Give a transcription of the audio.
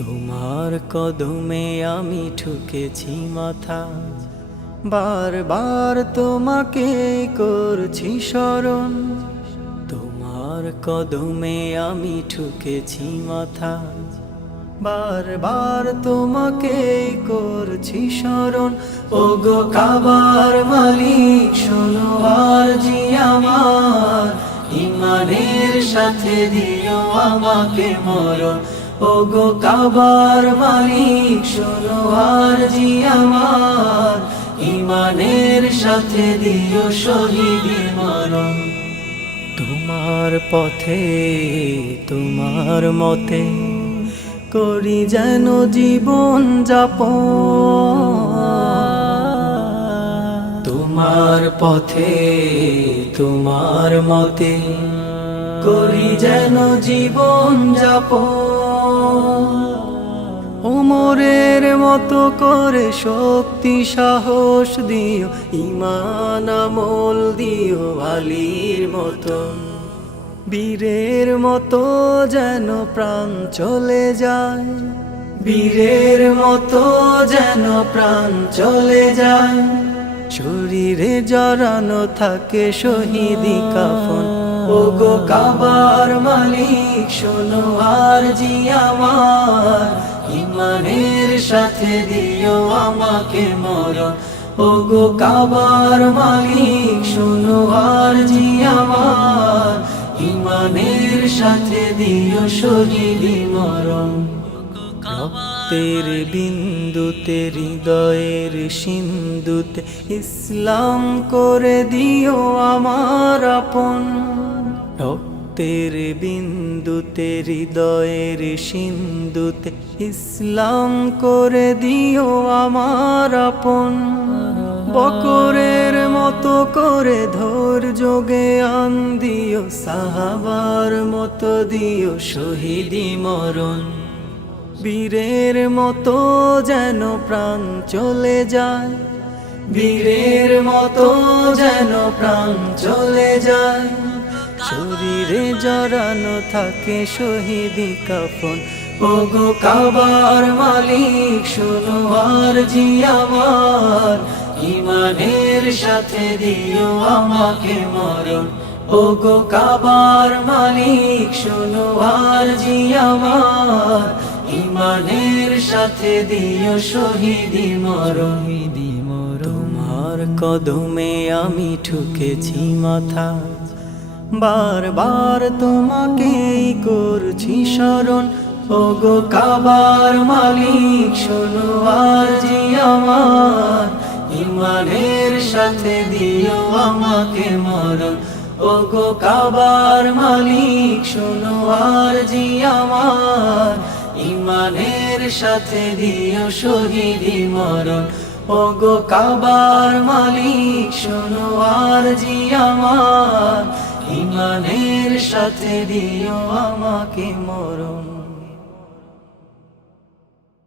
তোমার কদমে আমি ঠুকেছি মাথা, বারবার তোমাকে করছি স্মরণ। তোমার কদমে আমি ঠুকেছি মাথা, বারবার তোমাকে করছি স্মরণ। ওগো কাবার মালিক শোনো আরজি আমার, ইমানের সাথে দিও আমাকে মরণ। ওগো কাবার মালিক শোনো আরজি আমার, ইমানের সাথে দিও শহীদি মরণ। তোমার পথে তোমার মতে করি যেন জীবন যাপন। তোমার পথে তোমার মতে করি যেন জীবন যাপন। ওমরের মতো করে শক্তি সাহস দিও, ঈমান আমল দিও আলীর মতন। বীরের মতো যেন প্রাণ চলে যায়, বীরের মতো যেন প্রাণ চলে যায়। শরীরে জড়ানো থাকে শহীদি কাফন। ওগো কাবার মালিক শোনো আরজি আমার, ইমানের সাথে দিও আমাকে মরণ। ওগো কাবার মালিক শোনো আরজি আমার, ইমানের সাথে দিও শহীদি মরণ। রক্তের বিন্দুতে হৃদয়ের সিন্ধুতে ইসলাম করে দিও আমার আপন। রক্তের বিন্দুতে হৃদয়ের সিন্ধুতে ইসলাম করে দিও আমার আপন। বকরের মতো করে ধৈর্য জ্ঞান দিও, সাহাবার মতো দিও শহীদি মরণ। বীরের মতো যেন প্রাণ চলে যায়, বীরের মতো যেন প্রাণ চলে যায়। শরীরে জড়ানো থাকে শহীদি কাফন। ওগো কাবার মালিক শোনো আরজি আমার, ইমানের সাথে দিও আমাকে মরণ। ওগো কাবার মালিক শোনো আরজি আমার, ইমানের সাথে দিও শহীদি মরণ। তোমার কদমে আমি ঠুকেছি মাথা, বারবার তোমাকেই করছি স্মরণ। ওগো কাবার মালিক শোনো আরজি আমার, ইমানের সাথে দিও আমাকে মরণ। ওগো কাবার মালিক শোনো আরজি আমার, ইমানের সাথে দিও শহীদি মরণ। ওগো কাবার মালিক শোনো আরজি আমার, ইমানের সাথে দিও আমাকে মরণ।